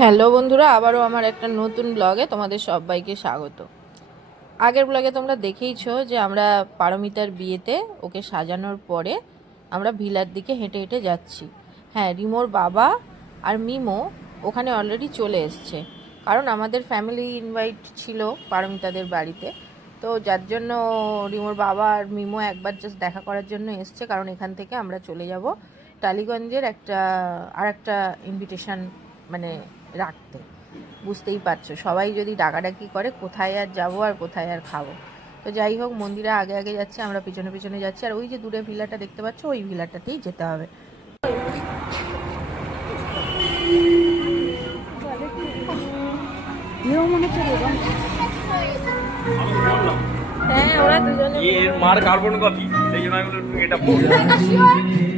Hello বন্ধুরা, আবারও আমার একটা নতুন ব্লগে তোমাদের সবাইকে স্বাগত। আগের ব্লগে তোমরা দেখেইছো যে আমরা পারমিতার বিয়েতে ওকে সাজানোর পরে আমরা ভিলার দিকে হেঁটে হেঁটে যাচ্ছি। হ্যাঁ রিমোর বাবা আর মিমো ওখানে অলরেডি চলে এসছে। কারণ আমাদের ফ্যামিলি ইনভাইট ছিল পারমিতাদের বাড়িতে। তো যার জন্য রিমোর বাবা আর মিমো একবার জাস্ট দেখা করার জন্য এসছে। কারণ এখান থেকে আমরা চলে যাব টালিগঞ্জের একটা আর একটা ইনভিটেশন মানে রাখতে। বুঝতেই পারছ সবাই যদি ডাকাডাকি করে কোথায় আর যাব আর কোথায় আর খাব? তো যাই হোক মন্দিরে আগে আগে যাচ্ছে আমরা পিছনে পিছনে যাচ্ছি আর ওই যে দূরে ভিলাটা দেখতে পাচ্ছ ওই ভিলাটাতেই যেতে হবে। হ্যাঁ ওরা দুজনে এর মার কার্বন কপি সেই জন্য আমি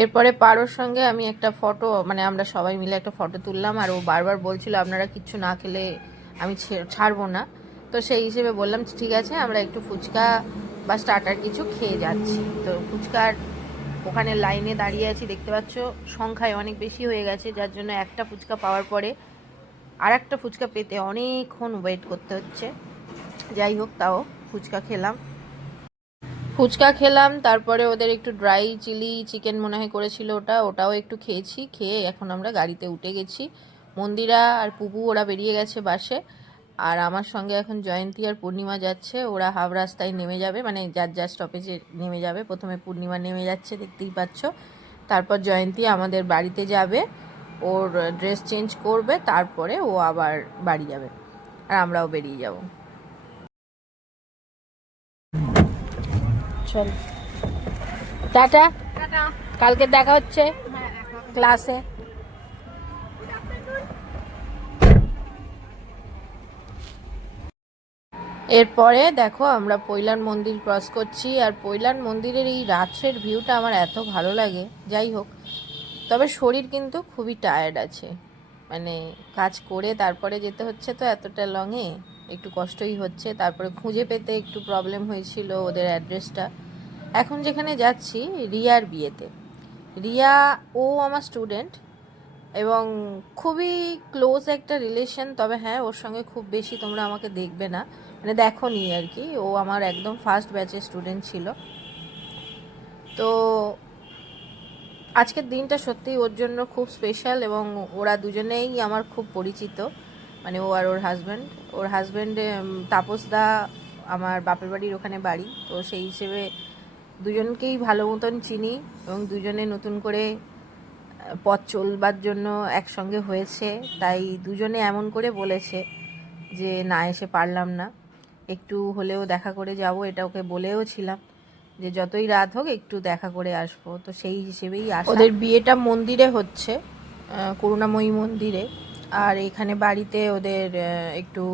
এরপরে পারোর সঙ্গে আমি একটা ফটো মানে আমরা সবাই মিলে একটা ফটো তুললাম আর ও বারবার বলছিল, আপনারা কিচ্ছু না খেলে আমি ছাড়বো না। তো সেই হিসেবে বললাম, ঠিক আছে, আমরা একটু ফুচকা বা স্টার্টার কিছু খেয়ে যাচ্ছি। তো ফুচকার ওখানে লাইনে দাঁড়িয়ে আছি, দেখতে পাচ্ছ, সংখ্যায় অনেক বেশি হয়ে গেছে, যার জন্য একটা ফুচকা পাওয়ার পরে আর একটা ফুচকা পেতে অনেকক্ষণ ওয়েট করতে হচ্ছে। যাই হোক, তাও ফুচকা খেলাম। ফুচকা খেলাম, তারপরে ওদের একটু ড্রাই চিলি চিকেন মনে হয় করেছিল ওটা, ওটাও একটু খেয়েছি, খেয়ে এখন আমরা গাড়িতে উঠে গেছি। মন্দিরা আর পুপু ওরা বেরিয়ে গেছে বাসে, আর আমার সঙ্গে এখন জয়ন্তী আর পূর্ণিমা যাচ্ছে, ওরা হাফ রাস্তায় নেমে যাবে মানে যার যার স্টপেজে নেমে যাবে, প্রথমে পূর্ণিমা নেমে যাচ্ছে, দেখতেই পাচ্ছ। তারপর জয়ন্তী আমাদের বাড়িতে যাবে, ওর ড্রেস চেঞ্জ করবে, তারপরে ও আবার বাড়ি যাবে, আর আমরাও বেরিয়ে যাব। চল। টাটা। কালকে দেখা হচ্ছে ক্লাসে। এরপরে দেখো আমরা পৈলান মন্দির ক্রস করছি আর পৈলান মন্দিরের এই রাত্রের ভিউটা আমার এত ভালো লাগে। যাই হোক তবে শরীর কিন্তু খুবই টায়ার্ড আছে। মানে কাজ করে তারপরে যেতে হচ্ছে তো এতটা লংয়ে একটু কষ্টই হচ্ছে। তারপরে খুঁজে পেতে একটু প্রবলেম হয়েছিল ওদের অ্যাড্রেসটা এখন যেখানে যাচ্ছি, রিয়ার বিয়েতে। রিয়া, ও আমার স্টুডেন্ট এবং খুবই ক্লোজ একটা রিলেশন তবে হ্যাঁ ওর সঙ্গে খুব বেশি তোমরা আমাকে দেখবে না। মানে দেখো নি আর কি। ও আমার একদম ফার্স্ট ব্যাচের স্টুডেন্ট ছিল। তো আজকের দিনটা সত্যি ওর জন্য খুব স্পেশাল এবং ওরা দুজনেই আমার খুব পরিচিত। মানে ও আর ওর হাজব্যান্ড ওর হাজব্যান্ড তাপসদা আমার বাপের বাড়ির ওখানে বাড়ি। তো সেই হিসেবে দুজনকেই ভালো মতন চিনি এবং দুজনে নতুন করে পথ চলবার জন্য একসঙ্গে হয়েছে। তাই দুজনে এমন করে বলেছে যে, না, এসে পারলাম না। একটু হলেও দেখা করে যাব। এটা ওকে বলেও ছিলাম যে, যতই রাত হোক, একটু দেখা করে আসব। তো সেই হিসেবেই আসা। ওদের বিয়েটা মন্দিরে হচ্ছে করুণাময়ী মন্দিরে। আর এখানে বাড়িতে ওদের একটু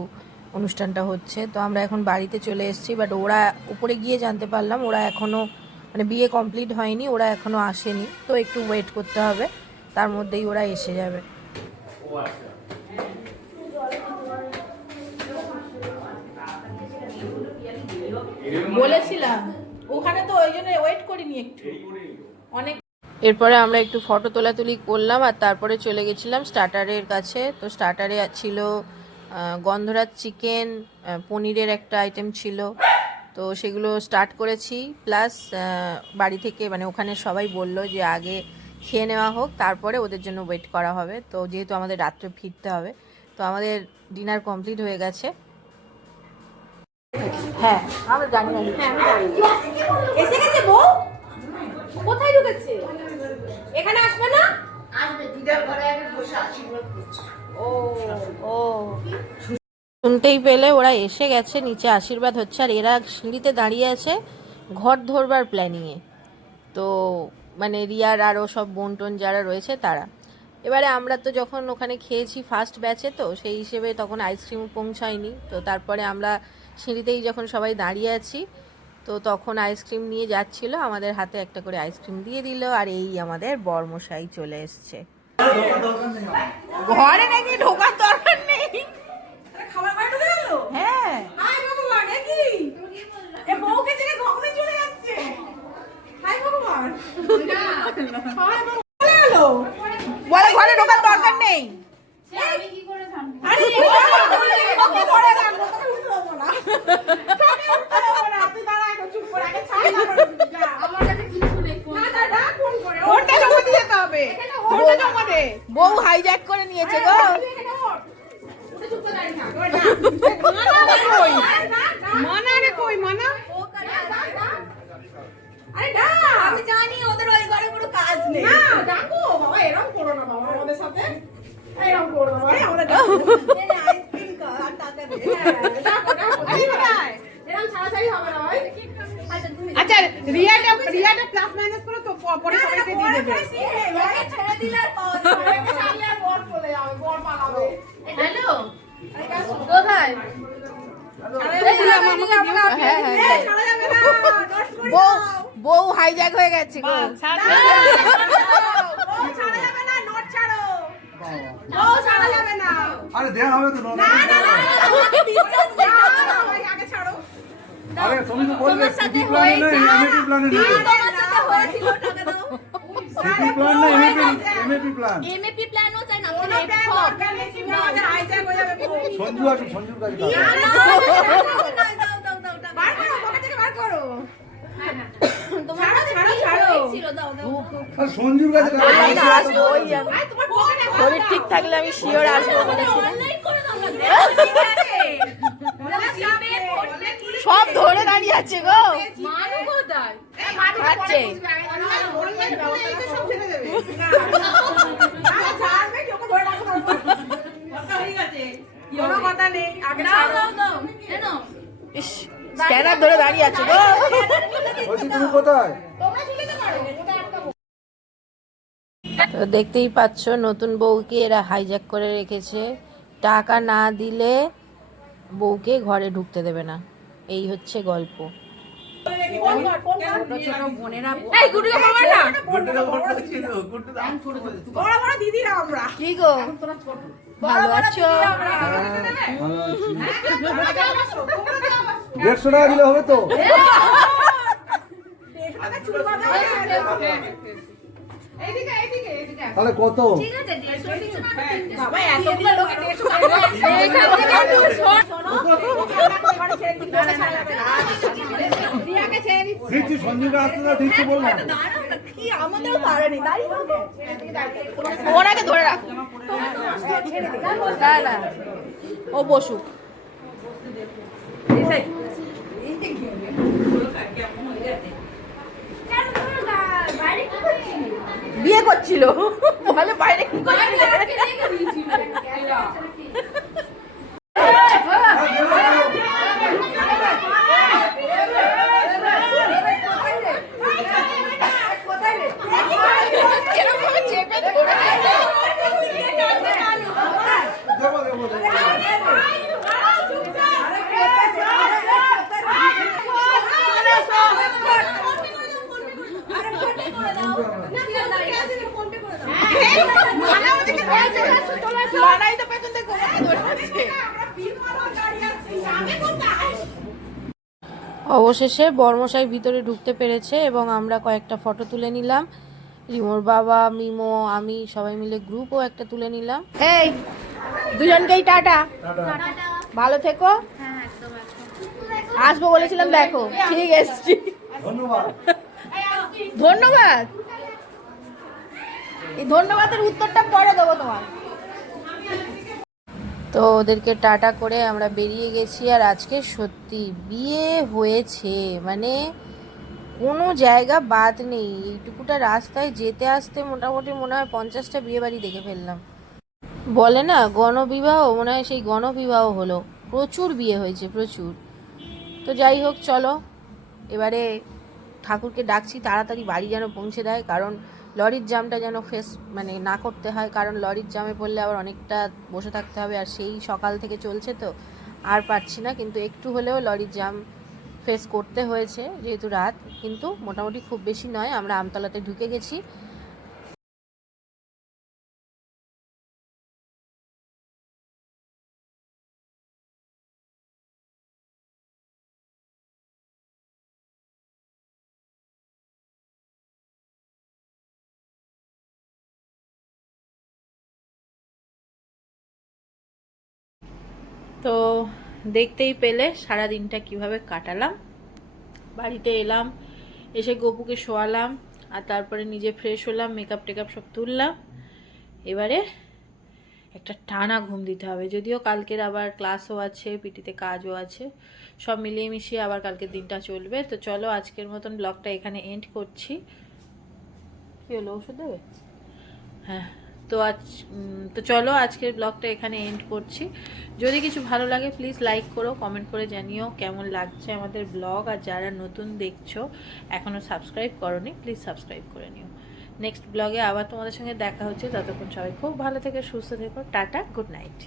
অনুষ্ঠানটা হচ্ছে। তো আমরা এখন বাড়িতে চলে এসেছি বাট ওরা উপরে গিয়ে জানতে পারলাম ওরা এখনও মানে বিয়ে কমপ্লিট হয়নি ওরা এখনও আসেনি। তো একটু ওয়েট করতে হবে তার মধ্যেই ওরা এসে যাবে। বলেছিলাম ওখানে তো ওই জন্য ওয়েট করিনি একটু। অনেক এরপরে আমরা একটু ফটো তোলাতুলি করলাম আর তারপরে চলে গেছিলাম স্টার্টারের কাছে। তো স্টার্টারে ছিল গন্ধরাজ চিকেন পনিরের একটা আইটেম ছিল। তো সেগুলো স্টার্ট করেছি। প্লাস বাড়ি থেকে মানে ওখানে সবাই বলল যে আগে খেয়ে নেওয়া হোক, তারপরে ওদের জন্য ওয়েট করা হবে। তো যেহেতু আমাদের রাত্রে ফিরতে হবে, তো আমাদের ডিনার কমপ্লিট হয়ে গেছে। হ্যাঁ আমরা জানি না। শুনতেই পেলে ওরা এসে গেছে, নিচে আশীর্বাদ হচ্ছে। আর এরা সিঁড়িতে দাঁড়িয়ে আছে ঘর ধরবার প্ল্যানিংয়ে তো মানে রিয়ার আরও সব বোন টোন যারা রয়েছে, তারা। এবারে আমরা তো যখন ওখানে খেয়েছি ফার্স্ট ব্যাচে তো, সেই হিসেবে তখন আইসক্রিম পৌঁছায়নি। তো তারপরে আমরা সিঁড়িতেই যখন সবাই দাঁড়িয়ে আছি, তো তখন আইসক্রিম নিয়ে যাচ্ছিল, আমাদের হাতে একটা করে আইসক্রিম দিয়ে দিল, আর এই আমাদের বর্মশাই চলে এসছে। ঘরে নাকি ঢোকার দরকার নেই খাবার ঘরে ঢুকে গেল হ্যাঁ হাই ভগবান এ কি এ বউকে ছেড়ে কখনো চলে যাচ্ছে হাই ভগবান হাই ভগবান চলে গেল বলে ঘরে ঢোকার দরকার নেই আরে ওকে ধরে রাখব তোকে উঠতে দেবো না তোকে উঠতে দেবো না তুই দাঁড়া এখন চুপ করে আগে ছাই না করে দিবি, যা। না, না, না, ফোন করে। ফোনটা জমা দিয়ে যেতে হবে ফোনটা জমা দে। বউ হাইজ্যাক করে নিয়েছে গো। আমি জানি ওদের ওই ঘরে কোনো কাজ নেই। না, ডাকো। বাবা, এরম করো না বাবা আমাদের সাথে। এরম করো না আমাদের ডাকো। হ্যাঁ, ডাকো, ডাকো। এই বেটায়, এরম ছাড়াছাড়ি হবে না ভাই। আচ্ছা রিয়াটা রিয়াটা প্লাস মাইনাস করে তো প- পরে সবাইকে দিয়ে দেবে ছেড়ে দিলে আর পাওয়া যাবে না। ওকে ছাড়লে আর বর চলে যাবে, বর পালাবে। হ্যাঁ হ্যাঁ এই, ছাড়া যাবে না, নষ্ট করে বউ বউ হাইজ্যাক হয়ে গেছে গো বউ ছাড়া যাবে না, নোট ছাড়ো। বউ ছাড়া যাবে না। আরে দেয়া হবে তো না, না, না, আমাকে বিশ্বাস নেই। না, না, ভাই, আগে ছাড়ো। আরে তুমি তো বললে সিটি প্ল্যান নেই এমএপি প্ল্যান নেই তোমার সাথে হয়েছিল, টাকা দাও। সিটি প্ল্যান নেই M A P M A P plan M A P প্ল্যানও চাই না কোনো প্ল্যান দরকার নেই, তুমি আমাদের hijack হয়ে যাবে সঞ্জু আছে সঞ্জুর কাছে শরীর ঠিক থাকলে আমি শিওর আসব? সব ধরে দাঁড়িয়ে আছে গো। মানু খাচ্ছে। তারপর। কোনো কথা নেই, আগে দাও দাও দাও। ইস স্ক্যানার ধরে দাঁড়িয়ে আছে গো বলছি তুমি কোথায়? তোমরা ঝুলিতে পারো, ওটা আটকাবো। তো দেখতেই পাচ্ছ নতুন বউকে এরা হাইজ্যাক করে রেখেছে। টাকা না দিলে বউকে ঘরে ঢুকতে দেবে না। এই হচ্ছে গল্প। ফোন কর, ফোন কর। এই, গুড্ডুকে ফোন কর না। বড় বড় দিদিরা আমরা। কি গো? ভালো আছো। দেড়শো টাকা দিলে হবে তো? এইদিকে এইদিকে এইদিকে তাহলে কত? আসতে দাও বললাম আমাদেরও পারেনি। ধরে রাখো না না। ও বসুক। বিয়ে করছিল। বলে বাইরে কি করছিলে? আটকে রেখে দিয়েছিল এরা। এরকম ভাবে চেপে ধরে দেবো দেবো দেবো মানাই তো পেছন থেকে ঘুমাতে ধরে আছে। অবশেষে বর্মশাই ভিতরে ঢুকতে পেরেছে এবং আমরা কয়েকটা ফটো তুলে নিলাম। রিমোর বাবা, মিমো, আমি সবাই মিলে গ্রুপও একটা তুলে নিলাম। এই, দুজনকেই টাটা। ভালো থেকো। আসব বলেছিলাম, দেখো, ঠিক এসছি। ধন্যবাদ। এই ধন্যবাদের উত্তরটা পরে দেবো তোমার তো ওদেরকে টাটা করে আমরা বেরিয়ে গেছি। আর আজকে সত্যি বিয়ে হয়েছে মানে কোনো জায়গা বাদ নেই। এইটুকুটা রাস্তায় যেতে আসতে মোটামুটি মনে হয় পঞ্চাশটা বিয়ে বাড়ি দেখে ফেললাম। বলে না, গণবিবাহ, মনে হয় সেই গণবিবাহ হলো। প্রচুর বিয়ে হয়েছে, প্রচুর। তো যাই হোক, চলো। এবারে ঠাকুরকে ডাকছি, তাড়াতাড়ি বাড়ি যেন পৌঁছে দেয়, কারণ লরির জামটা যেন ফেস মানে না করতে হয়, কারণ লরির জামে পড়লে আবার অনেকটা বসে থাকতে হবে আর সেই সকাল থেকে চলছে তো, আর পারছি না। কিন্তু একটু হলেও লরির জাম ফেস করতে হয়েছে, যেহেতু রাত। কিন্তু মোটামুটি খুব বেশি নয়, আমরা আমতলাতে ঢুকে গেছি। তো দেখতেই পেলে সারা দিনটা কীভাবে কাটালাম। বাড়িতে এলাম, এসে গপুকে শোয়ালাম, আর তারপরে নিজে ফ্রেশ হলাম মেকআপ টেকআপ সব তুললাম। এবারে একটা টানা ঘুম দিতে হবে, যদিও কালকের আবার ক্লাসও আছে, পিটিতে কাজও আছে, সব মিলিয়ে মিশিয়ে আবার কালকের দিনটা চলবে। তো চলো আজকের মতন ব্লগটা এখানে এন্ড করছি। কী হলো, ওষুধ দেবে? হ্যাঁ। তো আজ তো চলো আজকের ব্লগটা এখানে এন্ড করছি। যদি কিছু ভালো লাগে প্লিজ লাইক করো কমেন্ট করে জানিও কেমন লাগছে আমাদের ব্লগ। আর যারা নতুন দেখছ এখনও সাবস্ক্রাইব করনি প্লিজ সাবস্ক্রাইব করে নিও। নেক্সট ব্লগে আবার তোমাদের সঙ্গে দেখা হচ্ছে। ততক্ষণ সবাই খুব ভালো থেকে, সুস্থ থেকো। Tata good night